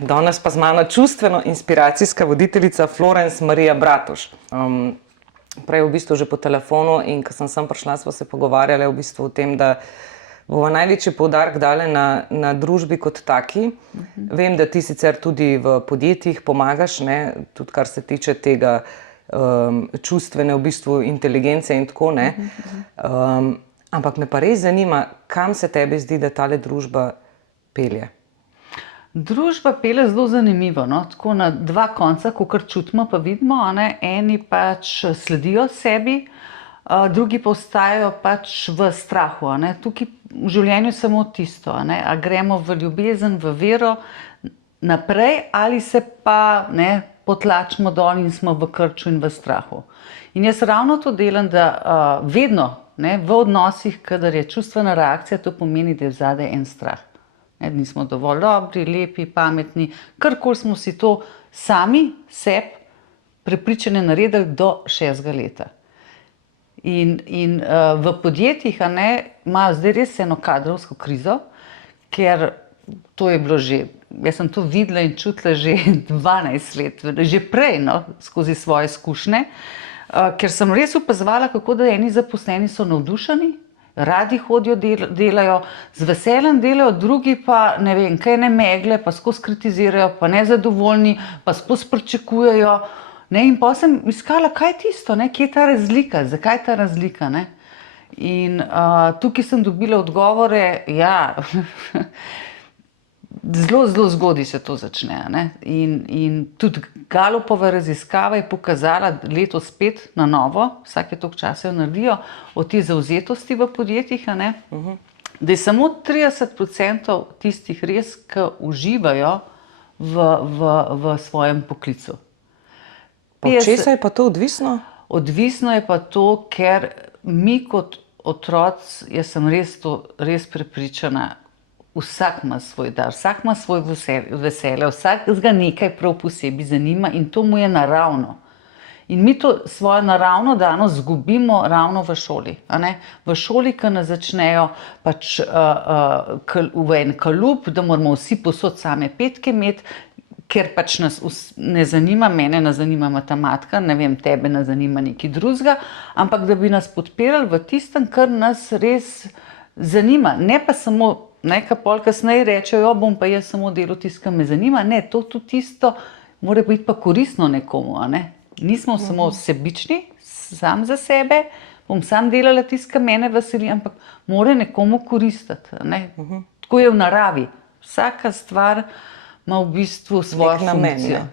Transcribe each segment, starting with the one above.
Danes pa z mano čustveno-inspiracijska voditeljica Florence Marija Bratuš. Prej v bistvu že po telefonu in ko sem prišla, sva se pogovarjali v bistvu o tem, da bova največji poudarek dali na družbi kot taki. Vem, da ti sicer tudi v podjetjih pomagaš, ne, tudi kar se tiče tega čustvene v bistvu inteligence in tako, ne. Ampak me pa res zanima, kam se tebi zdi, da tale družba pelje? Družba pelje zelo zanimivo, no, tako na dva konca, kakor čutimo pa vidimo, a ne, eni pač sledijo sebi, drugi pa ostajajo pač v strahu, a ne. Tukaj v življenju samo tisto, a ne, a gremo v ljubezen, v vero naprej ali se pa, ne, potlačimo dol in smo v krču in v strahu. In jaz ravno to delam, da vedno, ne, v odnosih, kadar je čustvena reakcija, to pomeni, da je zadaj en strah. Nismo dovolj dobri, lepi, pametni, karkoli smo si to sami sebi prepričani naredili do 6. leta. In v podjetjih, a ne, imajo zdaj res eno kadrovsko krizo, ker to je bilo že, jaz sem to videla in čutila že 12 let, že prej, no, skozi svoje izkušnje, ker sem res opazovala, kako da eni zaposleni so navdušeni, radi hodijo, delajo, z veseljem delajo, drugi pa, ne vem, kaj ne megle, pa skozi kritizirajo, pa nezadovoljni, pa skozi pričakujejo, ne, in potem sem iskala, kaj je tisto, ne, kje je ta razlika, zakaj je ta razlika, ne. In tukaj sem dobila odgovore, ja, zelo zgodaj se to začne, a ne, in tudi Galupova raziskava je pokazala letos spet na novo, vsake toliko časa jo naredijo, o tej zavzetosti v podjetjih, a ne, da je samo 30% tistih res, ki uživajo v svojem poklicu. Od česa je pa to odvisno? Odvisno je pa to, ker mi kot otroci, jaz sem res prepričana, vsak ima svoj dar, vsak ima svoj veselje, vsak ga nekaj prav posebej zanima in to mu je naravno. In mi to svojo naravno danost izgubimo ravno v šoli, a ne. V šoli, ko nas začnejo pač v en kalup, da moramo vsi povsod same petke imeti, ker pač nas ne zanima, mene ne zanima matematika, ne vem, tebe ne zanima nekaj drugega, ampak da bi nas podpirali v tistem, kar nas res zanima, ne pa samo, ne, ka pol kasneje rečejo, bom pa jaz samo delal tisto, kar me zanima, ne, to tudi tisto mora biti pa koristno nekomu, a ne. Nismo samo sebični, sam za sebe, bom sam delala tisto, kar mene veseli, ampak mora nekomu koristiti, a ne. Tako je v naravi, vsaka stvar ima v bistvu svojo funkcijo.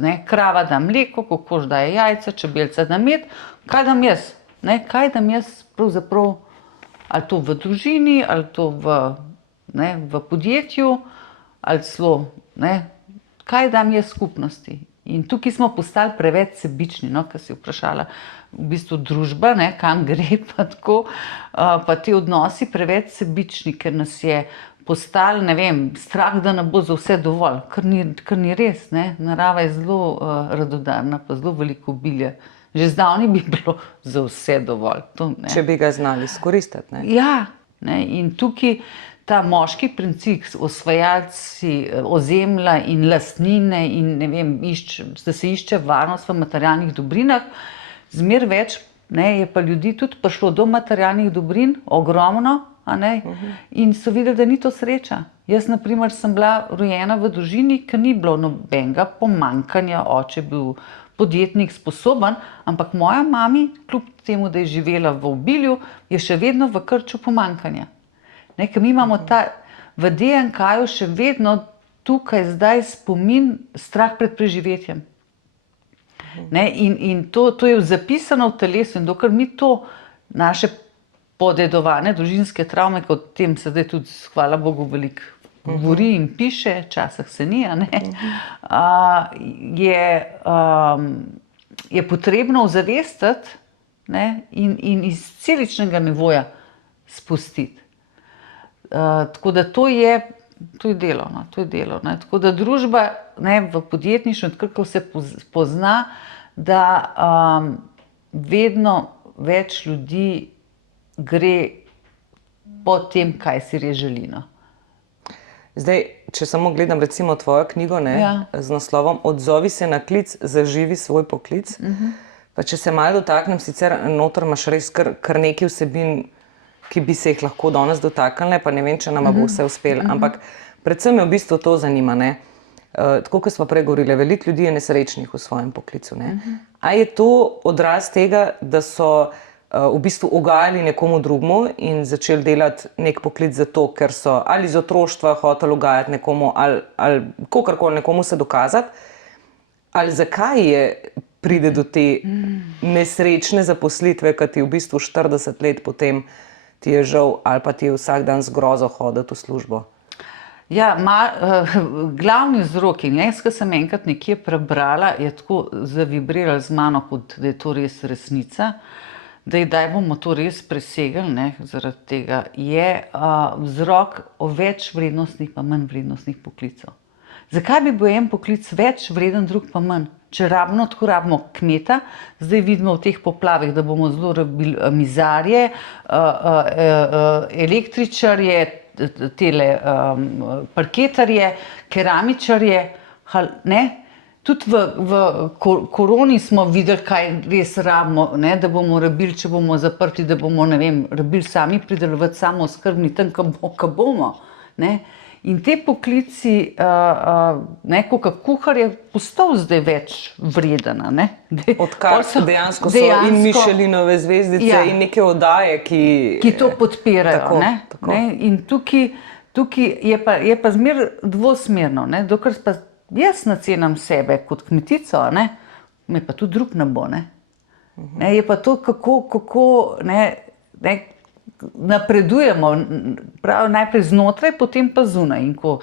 Ne, krava da mleko, kokoš daje jajca, čebelica da med, kaj dam jaz, ne, kaj dam jaz pravzaprav, ali to v družini, ali to v podjetju, ali celo, ne, kaj dam jaz skupnosti. In tukaj smo postali preveč sebični, no, kar si vprašala, v bistvu družba, ne, kam gre pa tako, pa ti odnosi preveč sebični, ker nas je postali, ne vem, strah, da ne bo za vse dovolj, kar ni res, ne, narava je zelo radodarna, pa zelo veliko obilja. Že zdavnaj bi bilo za vse dovolj. To, ne. Če bi ga znali izkoristiti, ne? Ja, ne, in tukaj ta moški princip, osvajalci ozemlja in lastnine in ne vem, da se išče varnost v materialnih dobrinah, zmeraj več, ne, je pa ljudi tudi prišlo do materialnih dobrin, ogromno, a ne, in so videli, da ni to sreča. Jaz, na primer, sem bila rojena v družini, ki ni bilo nobenega pomanjkanja, oče je bil podjetnik, sposoben, ampak moja mami, kljub temu, da je živela v obilju, je še vedno v krču pomanjkanja. Ne, ker mi imamo v DNK-ju še vedno tukaj zdaj spomin, strah pred preživetjem. Ne, in to je zapisano v telesu in dokler mi to naše podedovane družinske travme, o tem se zdaj tudi, hvala Bogu, veliko govori in piše, včasih se ni, a ne, je potrebno ozavestiti, ne, in iz celičnega nivoja spustiti. Tako da to je delo, no, to je delo, ne. Tako da družba, ne, v podjetništvu, tako se pozna, da vedno več ljudi gre po tem, kaj si res želi, no. Zdaj, če samo gledam recimo tvojo knjigo, ne, Ja. z naslovom Odzovi se na klic, zaživi svoj poklic. Pa če se malo dotaknem, sicer noter imaš res kar nekaj vsebin, ki bi se jih lahko danes dotaknile, pa ne vem, če nama bo vse uspelo. Ampak predvsem me v bistvu to zanima, ne. Tako kot smo prej govorili, veliko ljudi je nesrečnih v svojem poklicu, ne. A je to odraz tega, da so v bistvu ugajali nekomu drugmu in začeli delati nek poklic zato, ker so ali iz otroštva hoteli ugajati nekomu ali kakorkoli nekomu se dokazati, ali zakaj pride do te nesrečne zaposlitve, ki ti v bistvu 40 let potem ti je žal ali pa ti je vsak dan z grozo hoditi v službo? Ja, glavni vzrok, in jaz, ko sem enkrat nekje prebrala, je tako zavibriralo z mano, kot da je to res resnica, da bomo to res presegli, ne, zaradi tega, je vzrok o več vrednostnih pa manj vrednostnih poklicov. Zakaj bi bil en poklic več vreden, drug pa manj? Če tako rabimo kmeta, zdaj vidimo v teh poplavah, da bomo zelo rabili mizarje, električarje, parketarje, keramičarje, ne? Tudi v koroni smo videli, kaj res rabimo, ne? Da bomo rabili, če bomo zaprti, da bomo, ne vem, rabili sami pridelovati samooskrbni tam, ko bomo, ne? In te poklici, kot kuhar je postal zdaj več vreden, ne? Odkar dejansko so in Michelinove zvezdice, ja, in neke oddaje, ki to podpirajo. Tako, ne? tako. Ne? In tukaj je pa zmer dvosmerno, ne? Dokler pa jaz nacenam sebe kot kmetico, ne? Me pa tudi drug ne bo. Ne? Ne? Je pa to, kako ne, napredujemo, prav najprej znotraj, potem pa zunaj. In ko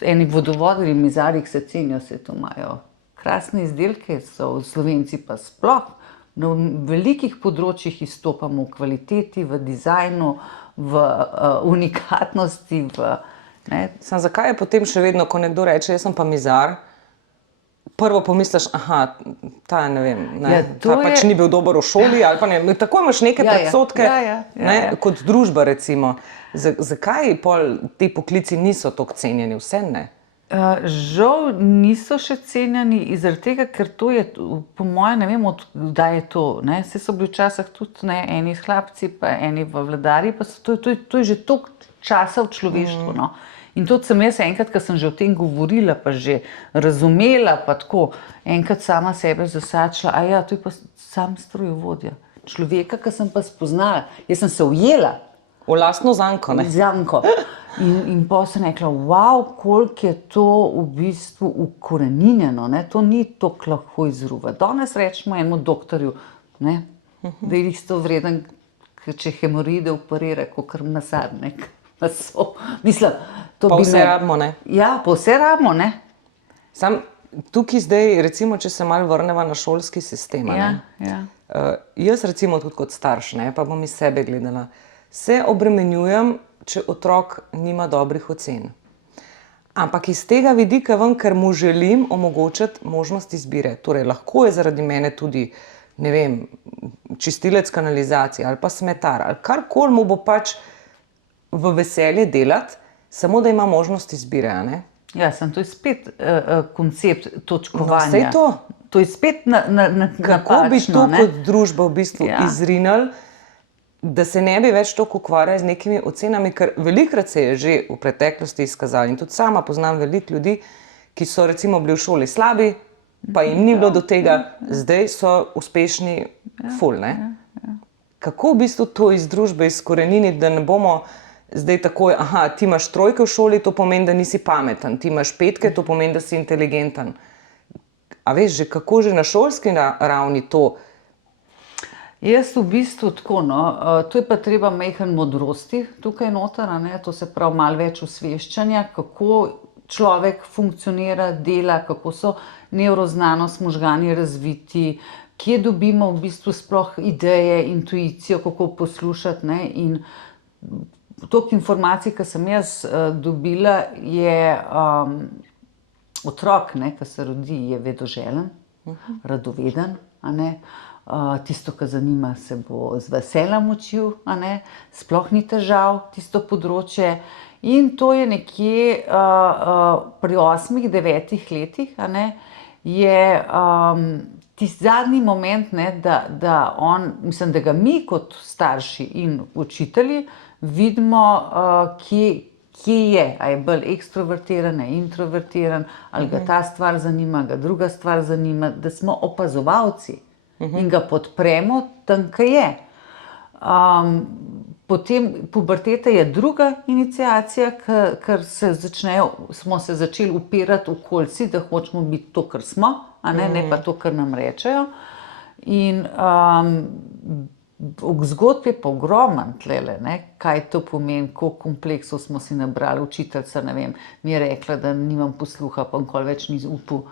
eni vodovodi in mizarji se cenijo, se to imajo krasne izdelke, so Slovenci pa sploh na velikih področjih izstopamo v kvaliteti, v dizajnu, v unikatnosti. Samo zakaj je potem še vedno, ko nekdo reče, jaz sem pa mizar, prvo pomisliš, aha, ta ne vem, ne, ja, ta pač ni bil dober v šoli, ali pa ne, tako imaš neke predsodke, kot družba recimo. Zakaj pol ti poklici niso toliko cenjeni, vse ne? Žal niso še cenjeni, zaradi tega, ker to je, po mojem, ne vem, kdaj je to, ne, saj so bili včasih tudi, ne, eni hlapci, pa eni vladarji, pa to je že toliko časa v človeštvu, no. In to sem jaz enkrat, ko sem že o tem govorila, pa že razumela, pa tako, enkrat sama sebe zasačila, a ja, to je pa sam strojevodja. Človeka, ki sem pa spoznala, jaz sem se ujela. V lastno zanko, ne? Zanko. In pa sem rekla, wow, koliko je to v bistvu ukoreninjeno, ne? To ni tako lahko izruvati. Danes rečemo enemu doktorju, ne? Da je isto vreden, če hemoroide operira, kakor masar, ne? Mislim, to pa vse rabimo, ne? Ja, pa vse rabimo, ne? Sam tukaj zdaj, recimo, če se malo vrneva na šolski sistem, ja, ja. Jaz recimo tudi kot starš, ne, pa bom iz sebe gledala, se obremenjujem, če otrok nima dobrih ocen. Ampak iz tega vidika ven, ker mu želim omogočiti možnost izbire. Torej, lahko je zaradi mene tudi, ne vem, čistilec kanalizacije ali pa smetar, ali karkoli mu bo pač v veselje delati, samo da ima možnost izbire, ne? Ja, to je spet koncept točkovanja. No, saj to. To je spet napačno, kako bi to kot družba v bistvu izrinili, da se ne bi več toliko ukvarjali z nekimi ocenami, ker velikokrat se je že v preteklosti izkazalo in tudi sama poznam veliko ljudi, ki so recimo bili v šoli slabi, pa jim ni bilo do tega, zdaj so uspešni ful, ne? Kako v bistvu to iz družbe izkoreniniti, da ne bomo zdaj takoj, aha, ti imaš trojke v šoli, to pomeni, da nisi pameten, ti imaš petke, to pomeni, da si inteligenten. A veš, že kako že na šolski ravni to? Jaz v bistvu tako, no, to je pa treba majhen modrosti tukaj noter, ne, to se pravi malo več osveščanja, kako človek funkcionira, dela, kako so nevroznanost, možgani razviti, kje dobimo v bistvu sploh ideje, intuicijo, kako poslušati, ne, in toliko informacij, ki sem jaz dobila, je otrok, ne, ki se rodi, je vedoželjen, radoveden, a ne. Tisto, kar zanima, se bo z veseljem učil, a ne, sploh ni težav tisto področje. In to je nekje pri 8-9 letih, a ne, je tisti zadnji moment, ne, da on, mislim, da ga mi kot starši in učitelji vidimo, kje je, a je bolj ekstrovertiran, a je introvertiran, ali ga ta stvar zanima, ga druga stvar zanima, da smo opazovalci in ga podpremo tam, kjer je. Potem puberteta je druga iniciacija, ker smo se začeli upirati okolici, da hočemo biti to, kar smo, a ne pa to, kar nam rečejo. In zgodb je pa ogromen tlele, ne, kaj to pomeni, koliko kompleksov smo si nabrali. Učiteljica, ne vem, mi je rekla, da nimam posluha, pa nikoli več ni upal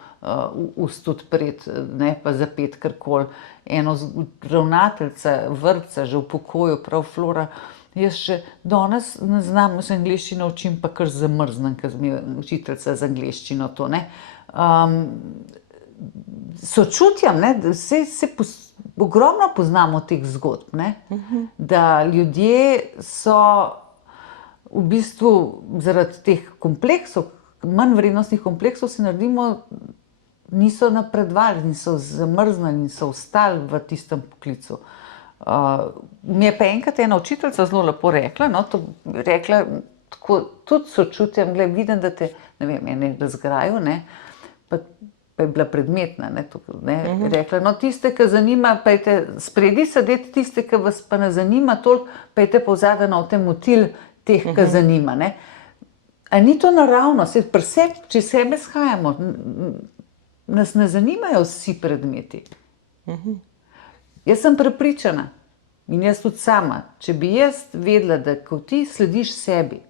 ust odpreti, ne, pa zapeti karkoli. Eno ravnateljica vrtca, že v pokoju, prav Flora, jaz še danes ne znam, se angleščino učim, pa kar zamrznem, ker mi je učiteljica z angleščino to, ne. Sočutjem, ne, ogromno poznamo teh zgodb, ne, da ljudje so v bistvu zaradi teh kompleksov, manj vrednostnih kompleksov si naredimo, niso napredovali, niso zamrznili, niso ostali v tistem poklicu. Mi je pa enkrat ena učiteljica zelo lepo rekla, no, to rekla tako, tudi sočutjem, gled, vidim, da te, ne vem, ene razgrajo, ne, pa je bila predmetna, ne, to, ne, rekla, no, tiste, ki zanima, pejte spredi sedeti, tiste, ki vas pa ne zanima toliko, pejte pa vzadaj na te motil teh, ki zanima, ne. A ni to naravno, če sebe shajamo, nas ne zanimajo vsi predmeti. Jaz sem prepričana in jaz tudi sama, če bi jaz vedela, da ko ti slediš sebi,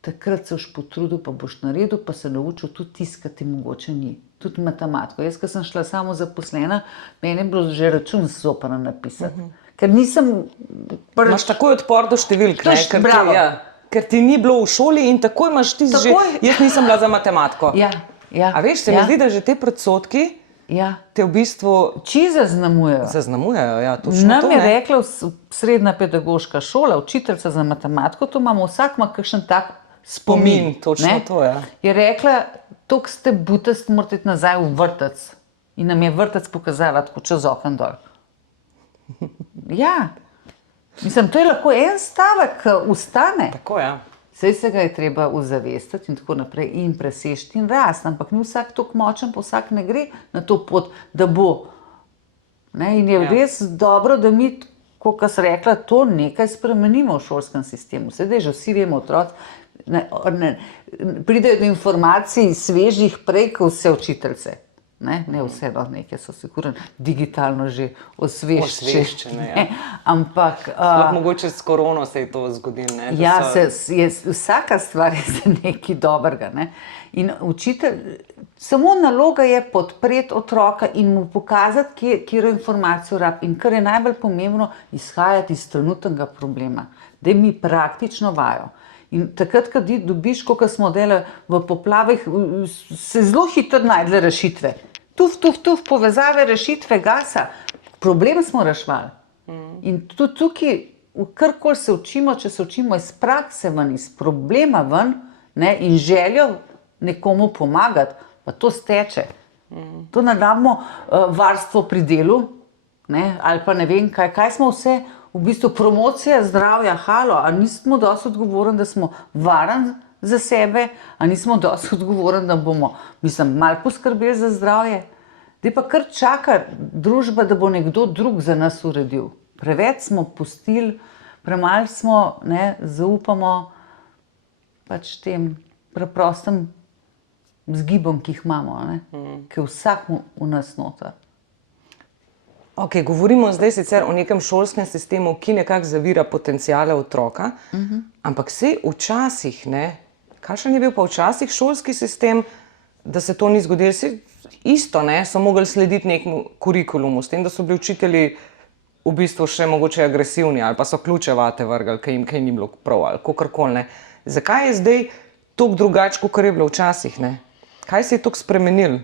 takrat se boš potrudil, pa boš naredil, pa se naučil tudi tisto, kar ti mogoče ni. Tudi matematiko. Jaz, ko sem šla samo zaposlena, meni je bilo že račun zopana napisati. Ker nisem... Imaš takoj odpor do številk, ne? Ker ti ni bilo v šoli in takoj imaš ti že... Jaz nisem bila za matematiko. Ja. A veš, se mi zdi, da že te predsodki te v bistvu... zaznamujejo. Zaznamujejo, ja, točno to, ne. Nam je rekla srednja pedagoška šola, učiteljica za matematiko, to imamo, vsak ima kakšen tak spomin. Točno to, ja. Je rekla, toliko ste butast, morate iti nazaj v vrtec. In nam je vrtec pokazala tako čez okno dol. Ja. Mislim, to je lahko en stavek, ustane. Tako, ja. Saj se ga je treba ozavestiti in tako naprej in presežiti in rasti, ampak ni vsak toliko močen, pa vsak ne gre na to pot, da bo. Ne? In je res dobro, da mi, kot sem rekla, to nekaj spremenimo v šolskem sistemu. Sedaj že vsi vemo, otroci pridejo do informacij svežih prej, kot vse učiteljice. Ne vse, no, nekaj so sigurno digitalno že osveščene. Ja. Ampak... mogoče s korono se je to zgodilo, ne? Ja, vsaka stvar je za nekaj dobrega, ne. In učitelj, samo naloga je podpreti otroka in mu pokazati, katero informacijo rabi. In kar je najbolj pomembno, izhajati iz trenutnega problema. Daj mi praktično vajo. In takrat, ko dobiš, kot smo delali v poplavah, se zelo hitro najdle rešitve. Tuf, povezave, rešitve, gasa. Problem smo reševali. In tudi tukaj, karkoli se učimo, če se učimo iz prakse ven, iz problema ven, ne, in željo nekomu pomagati, pa to steče. To ne rabimo varstvo pri delu, ne, ali pa ne vem kaj smo vse, v bistvu promocija zdravja, halo, a nismo dosti odgovorni, da smo varen za sebe, a nismo dosti odgovorni, da bomo, mislim, malo poskrbeli za zdravje. Zdaj pa kar čaka družba, da bo nekdo drug za nas uredil. Preveč smo pustili, premalo smo, ne, zaupamo pač tem preprostim zgibom, ki jih imamo, ne, ki je vsak v nas noter. Ok, govorimo zdaj sicer o nekem šolskem sistemu, ki nekako zavira potenciale otroka, ampak saj včasih, ne, kakšen je bil pa včasih šolski sistem, da se to ni zgodilo, saj isto, ne, so mogli slediti nekemu kurikulumu, s tem, da so bili učitelji v bistvu še mogoče agresivni ali pa so ključe vate vrgli, ker jim kaj ni bilo prav ali kakorkoli, ne. Zakaj je zdaj toliko drugače, kot je bilo včasih, ne? Kaj se je toliko spremenilo?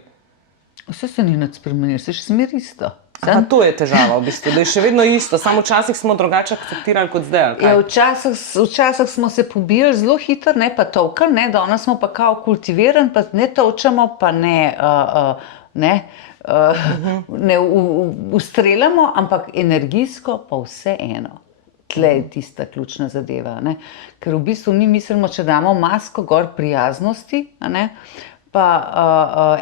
Vse se ni nič spremenilo, se še smer isto. Aha, to je težava v bistvu, da je še vedno isto, samo včasih smo drugače akceptirali kot zdaj. Ja, včasih smo se pobijali zelo hitro, ne pa tolkali, ne, danes smo pa kao kultivirani, pa ne tolčemo, pa ne ustreljamo, ampak energijsko pa vse eno. Tle je tista ključna zadeva, ne. Ker v bistvu mi mislimo, če damo masko gor prijaznosti, a ne, pa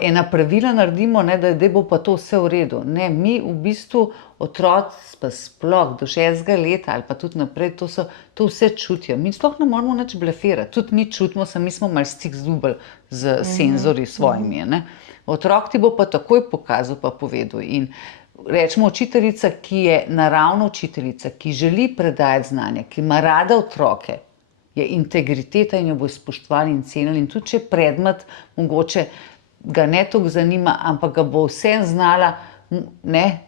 ena pravila naredimo, ne, da bo pa to vse v redu. Ne, mi v bistvu otroci pa sploh do 6. leta ali pa tudi naprej, to vse čutijo. Mi sploh ne moramo nič blefirati. Tudi mi čutimo, mi smo malo stik zgubili z senzorji svojimi. Ne. Otrok ti bo pa takoj pokazal pa povedal. In rečemo učiteljica, ki je naravna učiteljica, ki želi predajati znanje, ki ima rada otroke, je integriteta in jo bo spoštovali in cenili. In tudi če predmet mogoče ga ne toliko zanima, ampak ga bo vsem znala, ne,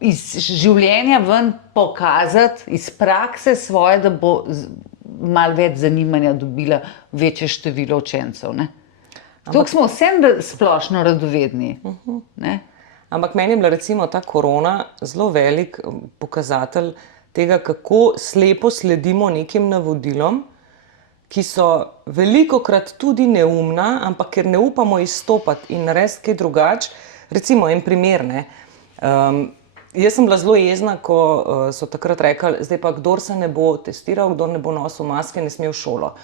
iz življenja ven pokazati, iz prakse svoje, da bo malo več zanimanja dobila večje število učencev. Tukaj smo vsem splošno radovedni. Ne? Ampak meni je bila recimo ta korona zelo velik pokazatelj tega, kako slepo sledimo nekim navodilom, ki so velikokrat tudi neumna, ampak ker ne upamo izstopati in narediti kaj drugače. Recimo en primer, ne. Jaz sem bila zelo jezna, ko so takrat rekli, zdaj pa kdor se ne bo testiral, kdor ne bo nosil maske, ne sme v šolo.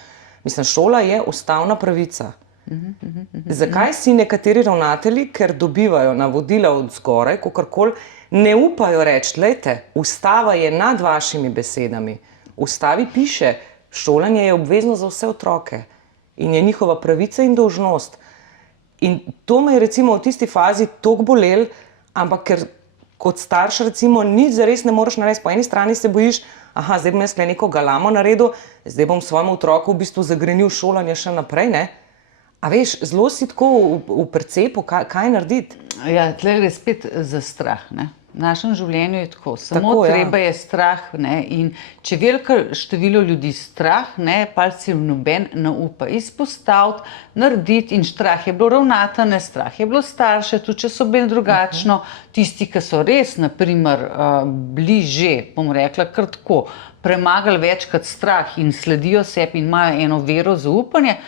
Mislim, šola je ustavna pravica. Zakaj si nekateri ravnatelji, ker dobivajo navodila od zgoraj, kakorkoli, ne upajo reči, glejte, ustava je nad vašimi besedami. V ustavi piše, šolanje je obvezno za vse otroke in je njihova pravica in dolžnost. In to me je recimo v tisti fazi toliko bolelo, ampak ker kot starš recimo nič zares ne moreš narediti. Po eni strani se bojiš, aha, zdaj bom jaz neko galamo naredil, zdaj bom svojemu otroku v bistvu zagrenil šolanje še naprej, ne? A veš, zelo si tako v percepu, kaj narediti? Ja, tle gre spet za strah, ne. V našem življenju je tako, samo treba je strah, ne, in če veliko število ljudi strah, ne, pa si noben ne upa izpostaviti, narediti in strah je bilo ravnatelje, strah je bilo starše, tudi če so bili drugačno, tisti, ki so res, na primer, bili že, bom rekla, kar tako, premagali večkrat strah in sledijo sebi in imajo eno vero, zaupanje,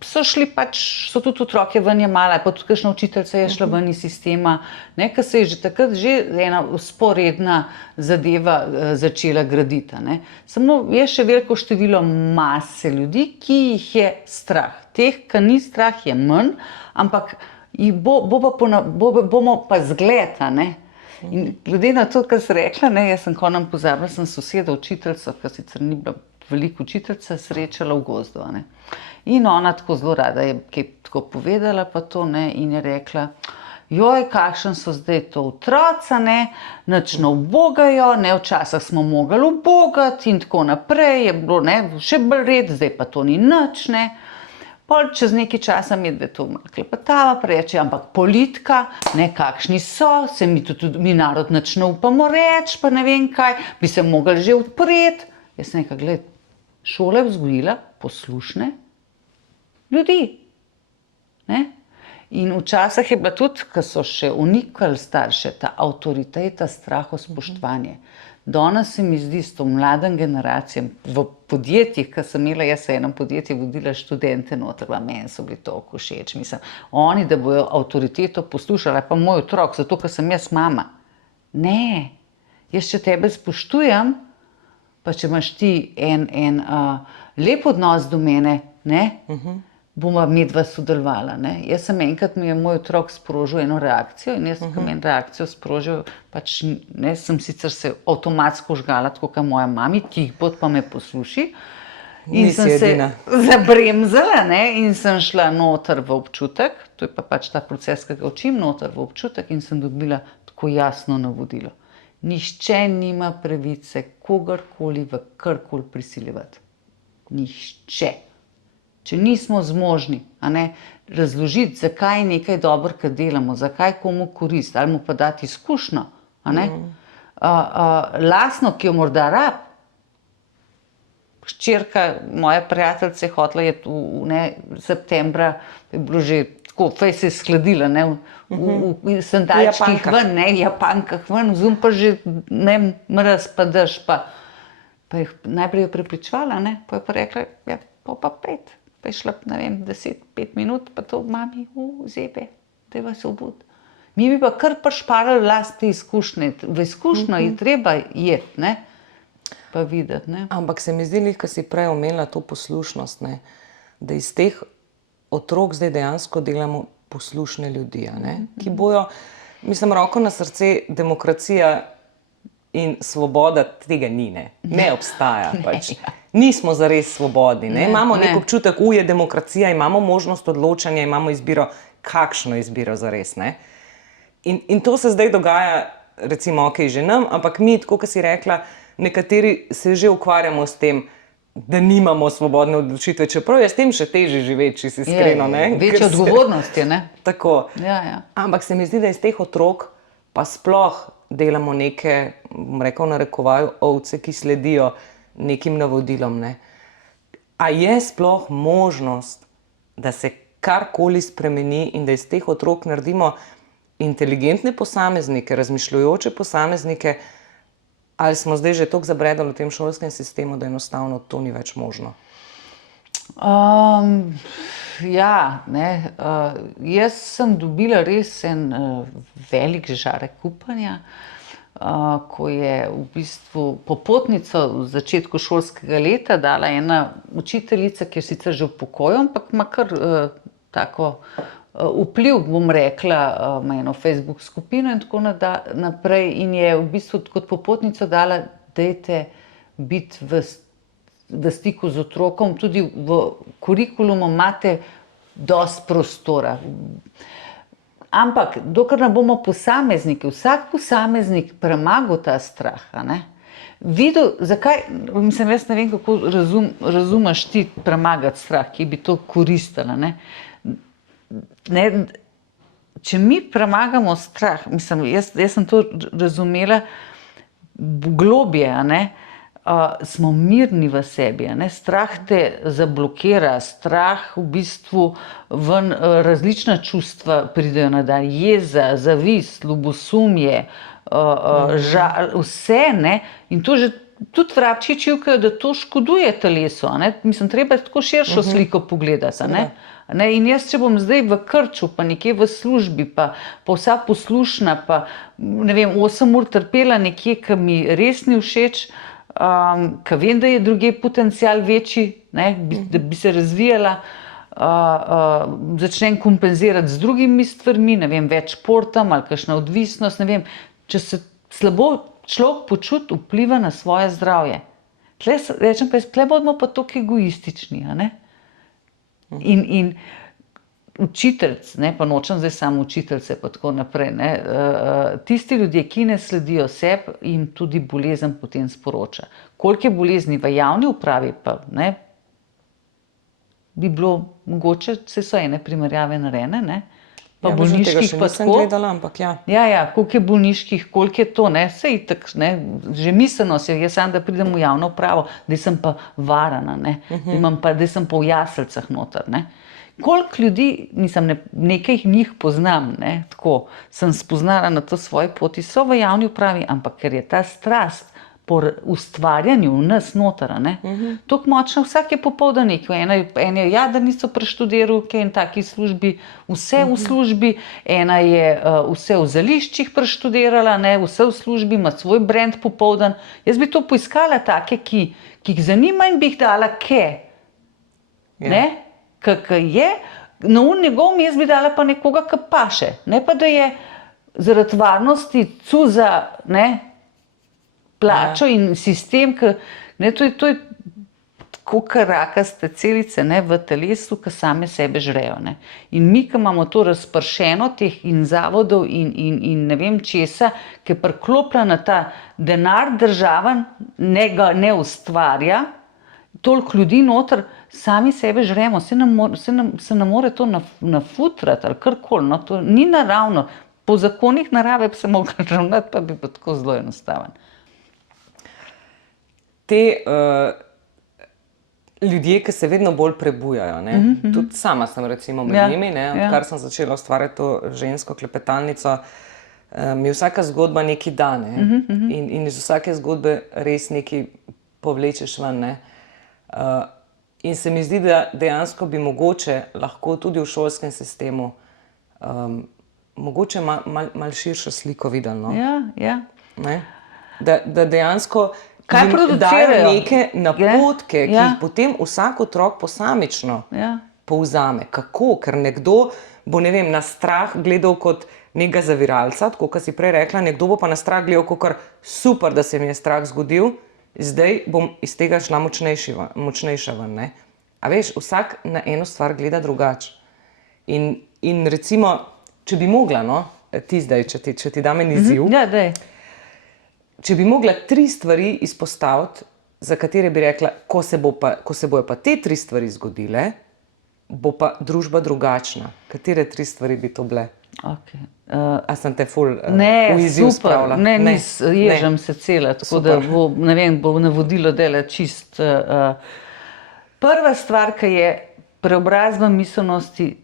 so šli pač, so tudi otroke ven jemala, pa tudi kakšna učiteljica je šla ven iz sistema, ne, ker se je že takrat že ena vzporedna zadeva začela graditi, ne. Samo je še veliko število mase ljudi, ki jih je strah. Teh, ki ni strah, je manj, ampak bomo pa zgled, ne. In glede na to, kar si rekla, ne, jaz sem konam pozabila, sem soseda učiteljica, ki sicer ni bila veliko učiteljica, srečala v gozdu, ne. In ona tako zelo rada je kaj tako povedala pa to, ne, in je rekla, joj, kakšen so zdaj to otroci, ne, nič ne ubogajo, ne, včasih smo mogli ubogati in tako naprej, je bilo, ne, še bolj red, zdaj pa to ni nič, ne. Pol čez nekaj časa medve to malo klepetava, pa reče, ampak politika, ne, kakšni so, se mi narod nič ne upamo reči, pa ne vem kaj, bi se mogli že odpreti. Jaz sem rekla, gled, šola je vzgojila poslušne ljudi. Ne? In včasih je bila tudi, ko so še unikali starše, ta avtoriteta, straho, spoštovanje. Danes se mi zdi s to mladim generacijam, v podjetjih, ko sem imela, jaz v enem podjetju vodila študente noter, meni so bili toliko všeč, mislim, oni, da bojo avtoriteto poslušali, pa moj otrok, zato, ker sem jaz mama. Ne, jaz če tebe spoštujem, pa če imaš ti en lep odnos do mene, ne, bomo medva sodelovala, ne. Jaz sem enkrat, mi je moj otrok sprožil eno reakcijo in jaz, ko meni reakcijo sprožil, pač, ne, sem sicer se avtomatsko žgala, tako kot moja mami, tih bod pa me posluši. In sem se zabremzala, ne, in sem šla noter v občutek, to je pa pač ta proces, ki ga učim, noter v občutek in sem dobila tako jasno navodilo. Nihče nima pravice kogarkoli v karkoli prisiljevati. Nihče. Če nismo zmožni, a ne, razložiti, zakaj je nekaj dobro, kar delamo, zakaj komu korist, ali mu pa dati izkušnjo, a ne, lastno, ki jo morda rab. Hčerka moja prijateljica je hotela je septembra, je bilo že tako, fej se je skladila, ne, v sandalčkih Japankah. ven, ne, Japankah ven, vzum pa že, ne, mraz pa dež, pa jih najprej je prepričvala, ne, pa je pa rekla, ja, pa 5, pa je šla, ne vem, 10-5 minut, pa to mami, zebe, dajva se obud. Mi bi pa kar prišparali lastne izkušnje, v izkušnjo je treba jeti, ne, pa videti, ne. Ampak se mi zdi, ko si prej omenila to poslušnost, ne, da iz teh otrok zdaj dejansko delamo poslušne ljudi, a ne, ki bojo, mislim, roko na srce, demokracija in svoboda tega ni, ne obstaja pač. Nismo zares svobodni, ne, imamo nek občutek, je demokracija, imamo možnost odločanja, imamo izbiro, kakšno izbiro zares, ne. In to se zdaj dogaja, recimo, ok, že nam, ampak mi, tako kot si rekla, nekateri se že ukvarjamo s tem, da nimamo svobodne odločitve, čeprav je s tem še težje živeti, če si iskreno, ne. Večja odgovornost je, ne. Tako. Ja. Ampak se mi zdi, da iz teh otrok pa sploh delamo neke, bom rekel, narekovaju ovce, ki sledijo nekim navodilom, ne. A je sploh možnost, da se karkoli spremeni in da iz teh otrok naredimo inteligentne posameznike, razmišljujoče posameznike, ali smo zdaj že toliko zabredali v tem šolskem sistemu, da enostavno to ni več možno? Ja, ne, jaz sem dobila res en velik žarek upanja, ko je v bistvu popotnico v začetku šolskega leta dala ena učiteljica, ki je sicer že v pokoju, ampak ima kar tako vpliv, bom rekla, ima eno Facebook skupino in tako naprej in je v bistvu kot popotnico dala, dajte biti v stiku z otrokom, tudi v kurikulumu imate dosti prostora. Ampak, dokler ne bomo posamezniki, vsak posameznik premagal ta strah, a ne, videl, zakaj, mislim, jaz ne vem, kako razumeš ti premagati strah, ki bi to koristila, ne. Če mi premagamo strah, mislim, jaz sem to razumela globje, a ne, smo mirni v sebi, a ne, strah te zablokira, strah v bistvu ven različna čustva pridejo na dan, jeza, zavist, ljubosumje, vse, ne, in to že tudi vrabči čivkajo, da to škoduje telesu, a ne, mislim, treba tako širšo sliko pogledati, a ne. Ne, in jaz, če bom zdaj v krču, pa nekje v službi, pa vsa poslušna, pa ne vem, 8 ur trpela nekje, ki mi res ni všeč, ki vem, da je drugje potencial večji, ne, da bi se razvijala, začnem kompenzirati z drugimi stvarmi, ne vem, več športam ali kakšna odvisnost, ne vem, če se slabo človek počuti, vpliva na svoje zdravje. Tle rečem pa, tle bodimo pa toliko egoistični, a ne. In učiteljc, ne, pa nočem zdaj samo učiteljce pa tako naprej, ne, tisti ljudje, ki ne sledijo sebi, jim tudi bolezen potem sporoča. Koliko je bolezni v javni upravi pa, ne, bi bilo mogoče, saj so ene primerjave narejene, ne, pa bolniških pa tako. Gledala, ampak ja. Ja, koliko je bolniških, koliko je to, ne, saj itak, ne, že miselnost je, jaz samo, da pridem v javno upravo, da sem pa varana, ne, da sem pa v jaseljcah noter, ne. Koliko ljudi, mislim, nekaj njih poznam, ne, tako, sem spoznala na to svoji poti, so v javni upravi, ampak ker je ta strast po ustvarjanju v nas noter, ne, toliko močna, vsak je popoldan nekaj, en je jadrnico preštudiral, ki je v taki službi, vse v službi, ena je vse v zališčih preštudirala, ne, vse v službi, ima svoj brand popoldan. Jaz bi to poiskala take, ki jih zanima in bi jih dala ne, kak je, na njegov jaz bi dala pa nekoga, ki paše, ne pa da je zaradi varnosti cuza, ne, plačo in sistem, ne, to je tako kot rakaste celice, ne, v telesu, ki same sebe žrejo, ne. In mi, ki imamo to razpršeno teh in zavodov in ne vem česa, ki je priklopljena na ta denar, država ne ustvarja, toliko ljudi noter, sami sebe žremo, se nam more to nafutrati ali karkoli, no, to ni naravno. Po zakonih narave bi se mogli ravnati, pa bi bilo tako zelo enostaven. Te ljudje, ki se vedno bolj prebujajo. Tudi sama sem recimo med njimi, odkar sem začela ustvarjati to žensko klepetalnico, mi vsaka zgodba nekaj da, in iz vsake zgodbe res nekaj povlečeš ven. In se mi zdi, da dejansko bi mogoče lahko tudi v šolskem sistemu mogoče malo širšo sliko videli. No? Ja. Da dejansko Kaj jim producirajo? dajo neke napotke, ki Ja. jih potem vsak otrok posamično Ja. povzame. Kako? Ker nekdo bo, ne vem, na strah gledal kot nekega zaviralca, tako kot si prej rekla, nekdo bo pa na strah gledal kot kar super, da se mi je strah zgodil, zdaj bom iz tega šla močnejša ven. Ne? A veš, vsak na eno stvar gleda drugače. In recimo, če bi mogla, no, ti zdaj, če ti dam en izziv, Ja, daj. če bi mogla 3 stvari izpostaviti, za katere bi rekla, ko se bojo pa te 3 stvari zgodile, bo pa družba drugačna. Katere 3 stvari bi to bile? Okay. A sem te ful Ne, v izziv super, spravila? ne, ježem se cela, tako Super. da bo, ne vem, bo navodilo dela čist. Prva stvar, ki je preobrazba miselnosti,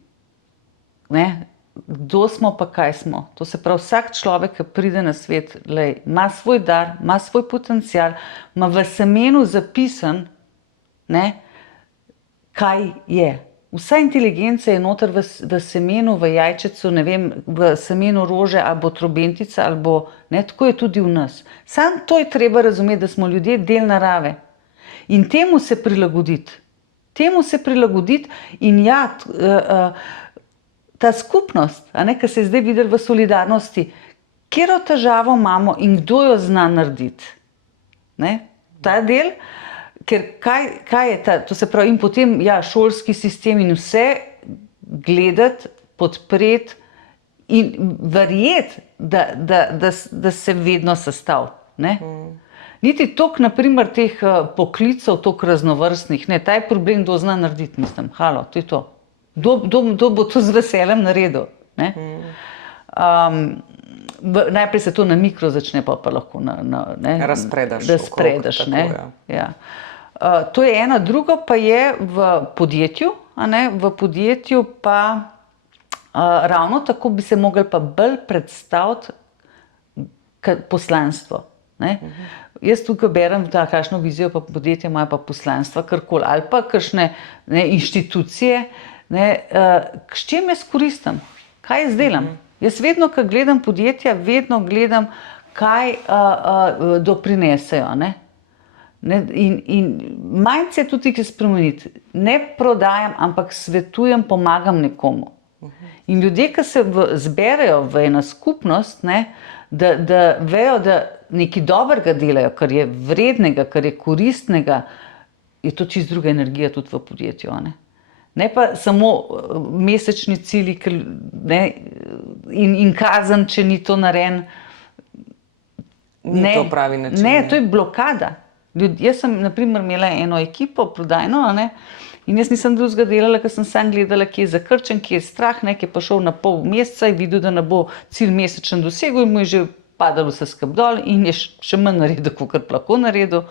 ne, kdo smo pa kaj smo. To se pravi, vsak človek, ki pride na svet, lej, ima svoj dar, ima svoj potencial, ima v semenu zapisan, ne, kaj je. Vsa inteligenca je noter v semenu, v jajčecu, ne vem, v semenu rože, ali bo trobentica, ali bo, ne, tako je tudi v nas. Samo to je treba razumeti, da smo ljudje del narave. In temu se prilagoditi. Temu se prilagoditi in ja, ta skupnost, ki se je zdaj videli v solidarnosti, katero težavo imamo in kdo jo zna narediti. Ne? Ta del, ker kaj je ta, to se pravi, in potem ja, šolski sistem in vse gledati, podpreti in verjeti, da se vedno sestav. Niti toliko, naprimer, teh poklicev, toliko raznovrstnih, ne, ta je problem, kdo zna narediti, mislim, halo, to je to. Kdo bo to z veseljem naredil? Ne? Najprej se to na mikro začne, pa lahko Razpredaš da okrog, spredaš. tako, Ne? Ja. To je ena, drugo pa je v podjetju, a ne? V podjetju pa ravno tako bi se mogli pa bolj predstaviti poslanstvo. Ne? Jaz tukaj berem, kakšno vizijo pa podjetja imajo pa poslanstva, karkoli, ali pa kakšne inštitucije, s čim jaz koristim, kaj jaz delam. Jaz vedno, ko gledam podjetja, vedno gledam, kaj doprinesejo. Ne? In mindset tudi spremeniti. Ne prodajam, ampak svetujem, pomagam nekomu. In ljudje, ki se zberejo v eno skupnost, da vejo, da nekaj dobrega delajo, kar je vrednega, kar je koristnega, je to čisto druga energija tudi v podjetju. Ne pa samo mesečni cilji in kazen, če ni to narejen. Ni to pravi način. Ne, to je blokada. Jaz sem, na primer, imela eno ekipo prodajno, in jaz nisem drugega delala, ker sem sam gledala, kje je zakrčen, kje je strah, ki je pa šel na pol meseca in videl, da ne bo cilj mesečen dosegel in mu je že padalo vse skupaj dol in je še manj naredil, kot lahko naredil.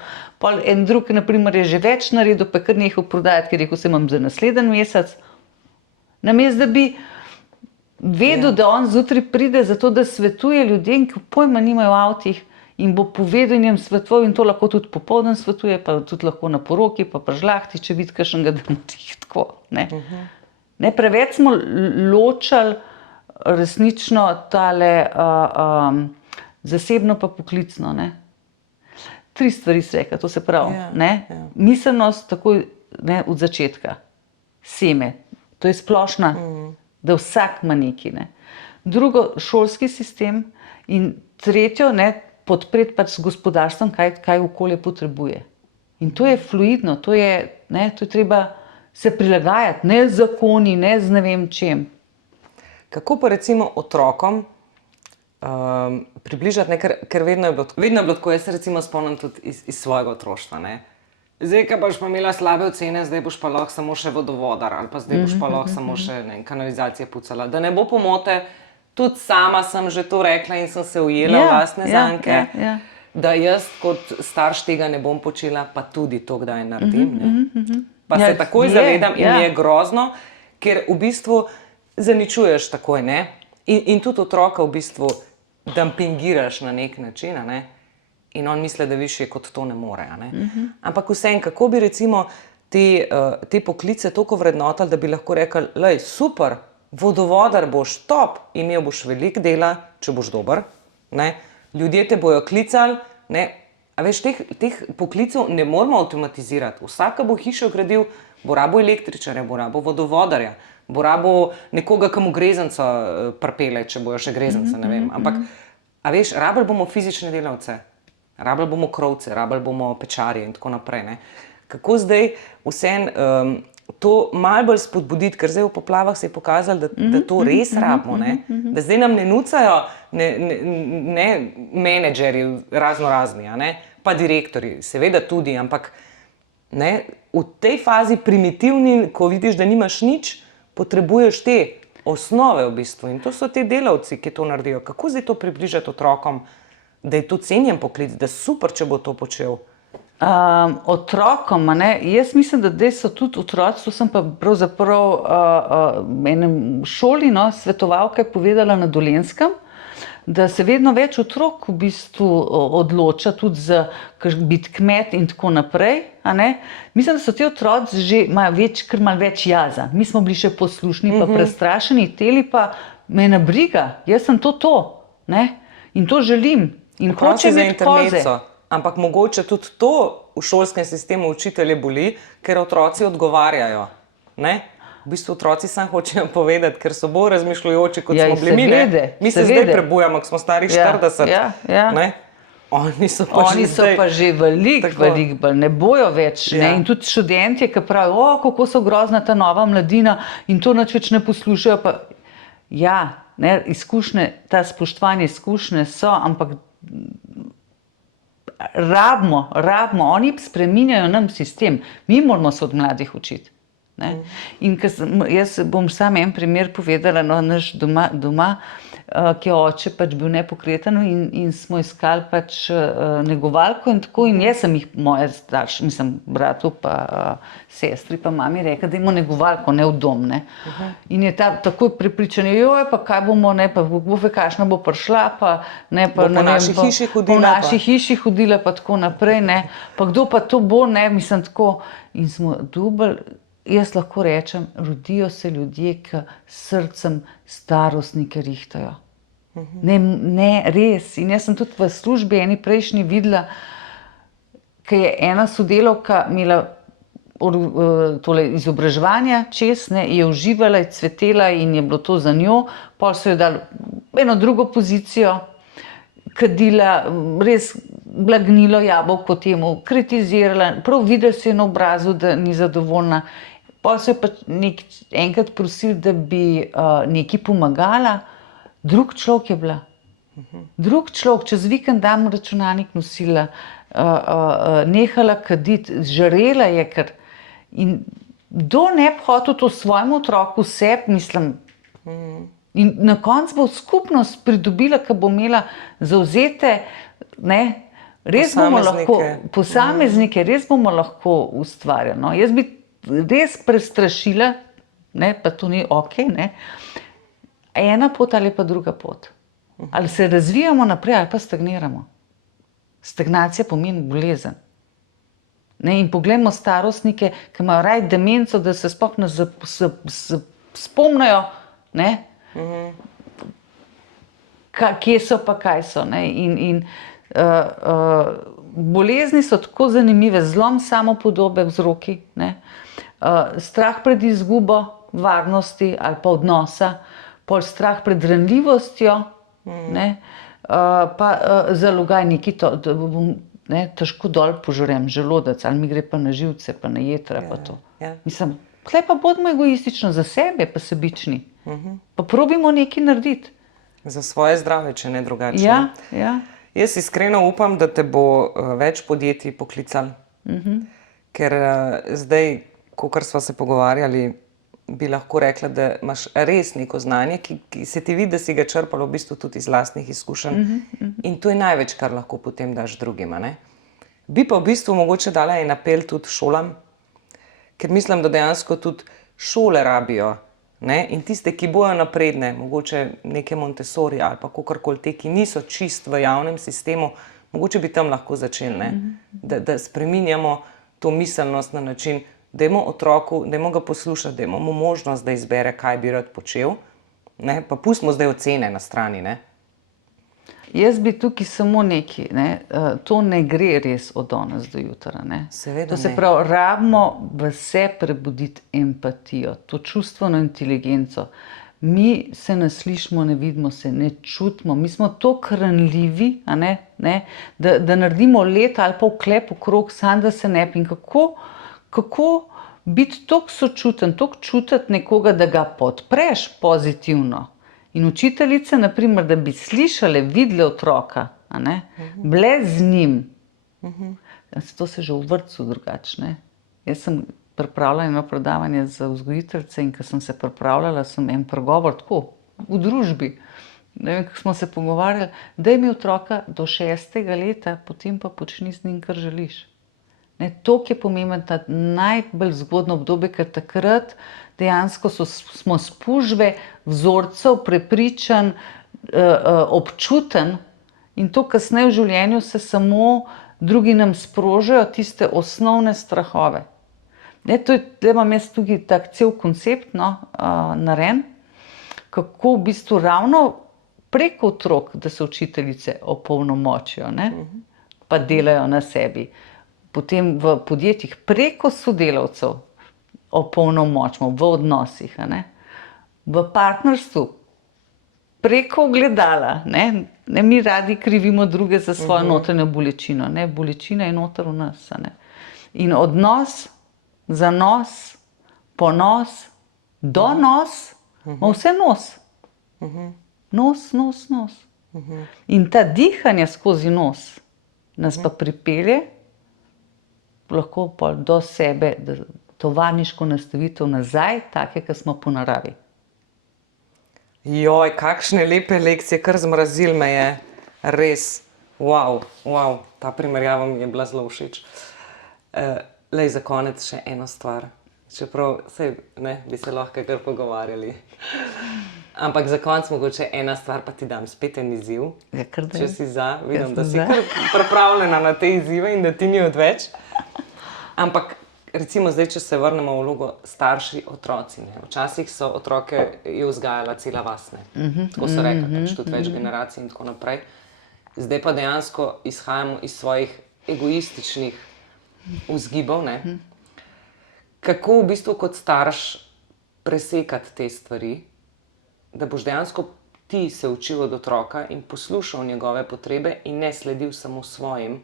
Pol en drug, na primer, je že več naredil, pa je kar nehal prodajati, ker je rekel, se imam za naslednji mesec. Namesto, da bi vedel, da on zjutraj pride zato, da svetuje ljudem, ki pojma nimajo v avtih, in bo povedal in jim svetoval, in to lahko tudi popoldan svetuje, pa tudi lahko na poroki, pa žlahti, če vidi kakšnega, da mu tih tako. Ne, preveč smo ločali resnično tale zasebno pa poklicno. 3 stvari se reka, to se pravi. Miselnost takoj od začetka. Seme, to je splošna, da vsak ima nekaj. Drugo, šolski sistem in tretjo, podpreti pač s gospodarstvom, kaj okolje potrebuje. In to je fluidno, to je treba se prilagajati, ne z zakoni, ne z ne vem čem. Kako pa recimo otrokom približati, ker vedno je bilo tako, jaz se recimo spomnim tudi iz svojega otroštva. Zdaj, ko boš pa imela slabe ocene, zdaj boš pa lahko samo še vodovodar ali pa zdaj boš pa lahko samo še kanalizacije pucala. Da ne bo pomote, tudi sama sem že to rekla in sem se ujela v lastne zanke, da jaz kot starš tega ne bom počela, pa tudi to kdaj naredim. Pa Ja, se takoj je, zavedam in ja. mi je grozno, ker v bistvu zaničuješ takoj, ne? In tudi otroka v bistvu dumpingiraš na nek način, a ne? In on misli, da više kot to ne more, a ne? Ampak vseeno, kako bi recimo te poklice toliko vrednotali, da bi lahko rekli, lej, super, vodovodar boš top, imel boš veliko dela, če boš dober, ne? Ljudje te bojo klicali, ne? A veš, teh poklicev ne moramo avtomatizirati. Vsak, ki bo hišo gradil, bo rabo električarja, bo rabo vodovodarja, bo rabo nekoga, ki mu greznico pripelje, če bojo še greznice, ne vem. Ampak, a veš, rabili bomo fizične delavce, rabili bomo krovce, rabili bomo pečarje in tako naprej, ne? Kako zdaj vseeno to malo bolj spodbuditi, ker zdaj v poplavah se je pokazalo, da to res rabimo, ne? Da zdaj nam ne nucajo ne menedžerji razno razni, a ne? Pa direktorji, seveda tudi, ampak ne, v tej fazi primitivni, ko vidiš, da nimaš nič, potrebuješ te osnove v bistvu in to so te delavci, ki to naredijo. Kako zdaj to približati otrokom, da je to cenjen poklic, da super, če bo to počel? Otrokom, a ne, jaz mislim, da zdaj so tudi otroci, to sem pa pravzaprav enem šoli, no, svetovalka je povedala na Dolenjskem, da se vedno več otrok v bistvu odloča tudi za biti kmet in tako naprej, a ne. Mislim, da so ti otroci že imajo kar malo več jaza. Mi smo bili še poslušni pa prestrašeni, teli pa me ne briga, jaz sem to, ne. In to želim. In hočem imeti koze. Ampak mogoče tudi to v šolskem sistemu učitelje boli, ker otroci odgovarjajo, ne? V bistvu otroci samo hočejo povedati, ker so bolj razmišljujoči, kot smo bili mi, ne? Mi se zdaj prebujamo, ko smo stari 40, ne? Oni so pa že veliko bolj, ne bojo več, ne? In tudi študentje, ki pravijo, kako so grozna ta nova mladina in to nič več ne poslušajo, pa ja, ne, izkušnje, ta spoštovanje izkušnje so, ampak rabimo, oni spreminjajo nam sistem, mi moramo se od mladih učiti. Ne? In jaz bom samo en primer povedala, no, naš doma, ki je oče pač bil nepokreten in smo iskali pač negovalko in tako, in jaz sem jih, moje starši, mislim, bratu pa sestri pa mami rekla, da imamo negovalko, ne v dom, ne. In je takoj prepričanje, joj, pa kaj bomo, ne, pa bofe, kakšna bo prišla, pa ne, pa po naši hiši hodila, pa tako naprej, ne, pa kdo pa to bo, ne, mislim, tako, in smo dobili. Jaz lahko rečem, rodijo se ljudje, ki srcem starostnike rihtajo. Ne, res. In jaz sem tudi v službi eni prejšnji videla, ki je ena sodelavka imela tole izobraževanja čez, ne, je uživala, je cvetela in je bilo to za njo, pol so jo dali eno drugo pozicijo, kadila, res blagnilo jabolko temu, kritizirala, prav videla se je na obrazu, da ni zadovoljna. Pa so jo pa enkrat prosili, da bi nekaj pomagala, drug človek je bila. Drug človek, čez vikend dan računalnik nosila, nehala kaditi, žarela je kar. In kdo ne bi hotel to svojemu otroku, sebi, mislim. In na koncu bo skupnost pridobila, ki bo imela zavzete, ne, res bomo lahko, posameznike, res bomo lahko ustvarjali, no. Jaz bi res prestrašila, ne, pa to ni okej, ne, ena pot ali pa druga pot. Ali se razvijamo naprej ali pa stagniramo. Stagnacija pomeni bolezen. Ne, in poglejmo starostnike, ki imajo raje demenco, da se sploh ne spomnijo, ne, kje so pa kaj so, ne, in bolezni so tako zanimive, zlom samopodobe vzroki, ne, strah pred izgubo varnosti ali pa odnosa, pol strah pred ranljivostjo, ne, pa zalogaj nekaj da bom, ne, težko dol požrem želodec, ali mi gre pa na živce, pa na jetra, pa to. Mislim, tle pa bodimo egoistični za sebe, pa sebični. Pa probimo nekaj narediti. Za svoje zdravje, če ne drugače. Ja. Jaz iskreno upam, da te bo več podjetij poklicali, ker zdaj, kakor sva se pogovarjali, bi lahko rekla, da imaš res neko znanje, ki se ti vidi, da si ga črpala v bistvu tudi iz lastnih izkušenj. In to je največ, kar lahko potem daš drugima, ne? Bi pa v bistvu mogoče dala en apel tudi šolam, ker mislim, da dejansko tudi šole rabijo, ne? In tiste, ki bojo napredne, mogoče neke Montessori ali pa kakorkoli te, ki niso čist v javnem sistemu, mogoče bi tam lahko začeli, ne? Da spreminjamo to miselnost na način, dajmo otroku, dajmo ga poslušati, dajmo mu možnost, da izbere, kaj bi rad počel, ne? Pa pustimo zdaj ocene na strani, ne? Jaz bi tukaj samo nekaj, ne? To ne gre res od danes do jutra. Ne? Seveda to se ne. pravi, rabimo v se prebuditi empatijo, to čustveno inteligenco. Mi se ne slišimo, ne vidimo se, ne čutimo, mi smo tako ranljivi, a ne? Da naredimo let ali pa vklep okrog, samo da se ne bi. In kako biti toliko sočuten, toliko čutiti nekoga, da ga podpreš pozitivno. In učiteljice, naprimer, da bi slišale, videle otroka, a ne, bile z njim. To se že v vrtcu drugače. Jaz sem pripravljala eno predavanje za vzgojiteljice in ko sem se pripravljala, sem en pregovor tako, v družbi. Ne vem, kako smo se pogovarjali, daj mi otroka do 6. leta, potem pa počni z njim, kar želiš. Toliko je pomemben ta najbolj zgodno obdobje, ker takrat dejansko smo spužve vzorcev, prepričanj, občuten in to kasneje v življenju se samo drugi nam sprožajo tiste osnovne strahove. Tukaj imam jaz tukaj tak cel koncept narejen, kako v bistvu ravno preko otrok, da se učiteljice opolnomočijo, pa delajo na sebi. Potem v podjetjih preko sodelavcev opolnomočimo v odnosih, v partnerstvu preko ogledala. Mi radi krivimo druge za svojo notranjo bolečino. Bolečina je noter v nas. In odnos, zanos, ponos, donos, ima vse nos. Nos, nos, nos. In ta dihanje skozi nos nas pa pripelje lahko pa do sebe, tovarniško nastavitev nazaj, take, ki smo po naravi. Joj, kakšne lepe lekcije, kar zmrazil me je, res, wow, ta primerjava mi je bila zelo všeč. Lej, za konec še eno stvar, čeprav bi se lahko kar pogovarjali. Ampak za konec mogoče ena stvar, pa ti dam spet en izziv, če si za, vidim, da si kar pripravljena na te izzive in da ti ni odveč. Ampak recimo zdaj, če se vrnemo v vlogo starši, otroci. Včasih so otroke je vzgajala cela vas. Tako so rekli, pač tudi več generacij in tako naprej. Zdaj pa dejansko izhajamo iz svojih egoističnih vzgibov. Kako v bistvu kot starš presekati te stvari, da boš dejansko ti se učil od otroka in poslušal njegove potrebe in ne sledil samo svojim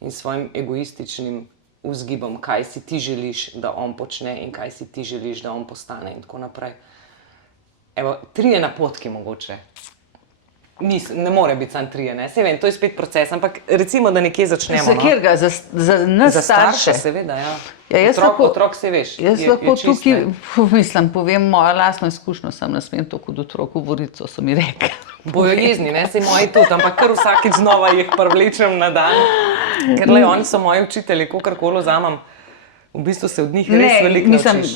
in svojim egoističnim vzgibom, kaj si ti želiš, da on počne in kaj si ti želiš, da on postane in tako naprej. Evo, 3 napotki mogoče. Ne more biti samo 3, ne? Saj vem, to je spet proces, ampak recimo, da nekje začnemo. Za kjerga? Za nas starše? Seveda, ja. Otrok se veš, jaz lahko tukaj, mislim, povem mojo lastno izkušnjo, sem ne smem toliko od otrok govoriti, so mi rekli. Bojo jezni, ne? Saj moji tudi, ampak kar vsakič znova jih privlečem na dan. Ker oni so moji učitelji, kakorkoli vzamem, v bistvu se od njih res veliko naučiš.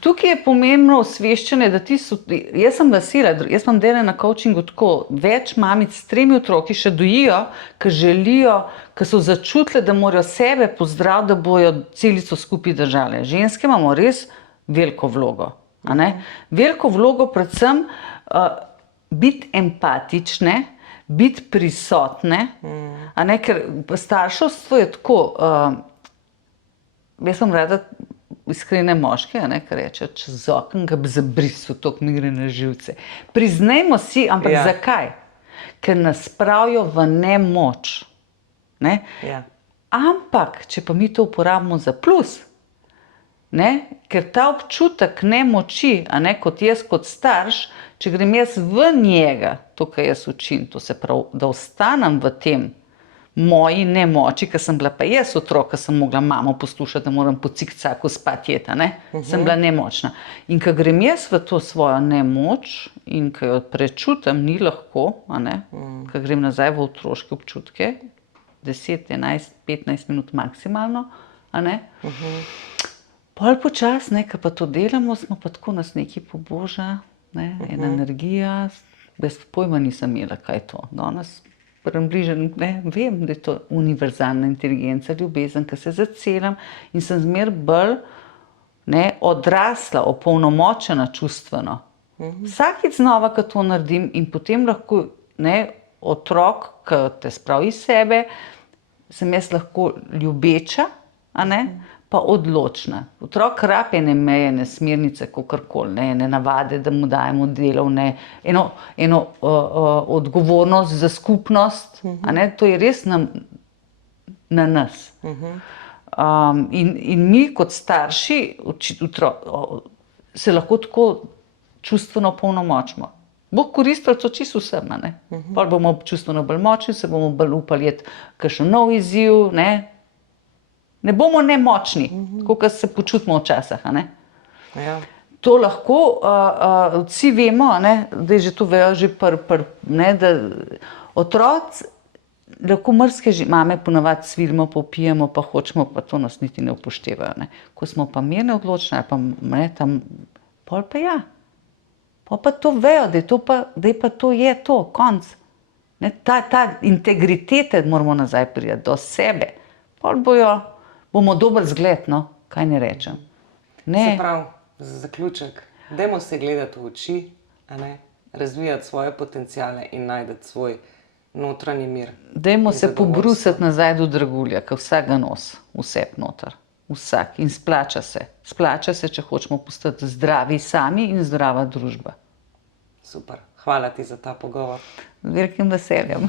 Tukaj je pomembno osveščanje, da jaz sem vesela, jaz imam dele na coachingu tako, več mamic s 3 otroki še dojijo, ki želijo, ki so začutile, da morajo sebe pozdraviti, da bojo celico skupaj držale. Ženske imamo res veliko vlogo. Veliko vlogo predvsem biti empatične, biti prisotne, ker starševstvo je tako, jaz sem rada iskrene moške, ki reče, čez okno ga bi zabrisal, toliko mi gre na živce. Priznajmo si, ampak zakaj? Ker nas spravijo v nemoč. Ampak, če pa mi to uporabimo za plus, ker ta občutek nemoči, kot jaz kot starš, če grem jaz v njega, to, kar jaz učim, to se pravi, da ostanem v tem moji nemoči, ker sem bila pa jaz otrok, ker sem mogla mamo poslušati, da moram po cikcaku spati jeta, sem bila nemočna. In ko grem jaz v to svojo nemoč in ko jo prečutim, ni lahko, ko grem nazaj v otroške občutke, 10, 11, 15 minut maksimalno, a ne. Pol počas, ne, ko pa to delamo, smo pa tako nas nekaj poboža, ne, ena energija, bez pojma nisem imela, kaj je to. Danes približno, ne, vem, da je to univerzalna inteligenca, ljubezen, ki se zacelam in sem zmer bolj, ne, odrasla, opolnomočena čustveno. Vsakič znova, ko to naredim in potem lahko, ne, otrok, ki te spravi iz sebe, sem jaz lahko ljubeča, a ne, pa odločna. Otrok rab ene meje, ne smernice, kakorkoli, ne, ene navade, da mu dajemo delovne, eno odgovornost za skupnost, a ne, to je res na nas. In mi kot starši se lahko tako čustveno polnomočimo. Bo koristilo to čisto vsem, ne. Pol bomo čustveno bolj močni, se bomo bolj upali iti kakšen nov izziv, ne. Ne bomo nemočni, tako kot se počutimo včasih, a ne. Ja. To lahko, vsi vemo, a ne, da je že to vejo že ne, da otroci lahko marsikaj že mame ponavadi cvilimo, popijemo, pa hočemo, pa to nas niti ne upoštevajo, ne. Ko smo pa mirne, odločne, pa ne, tam, pol pa ja. Pol pa to vejo, da je pa to je to, konc. Ne, ta integritete moramo nazaj priti do sebe. Pol bomo dober zgled, no, kaj ne rečem. Ne. Se pravi, za zaključek, dajmo se gledati v oči, a ne, razvijati svoje potenciale in najti svoj notranji mir. Dajmo se pobrusiti nazaj do dragulja, ki vsak ga nosi, vse noter. Vsak. In splača se. Splača se, če hočemo postati zdravi sami in zdrava družba. Super. Hvala ti za ta pogovor. Z velikim veseljem.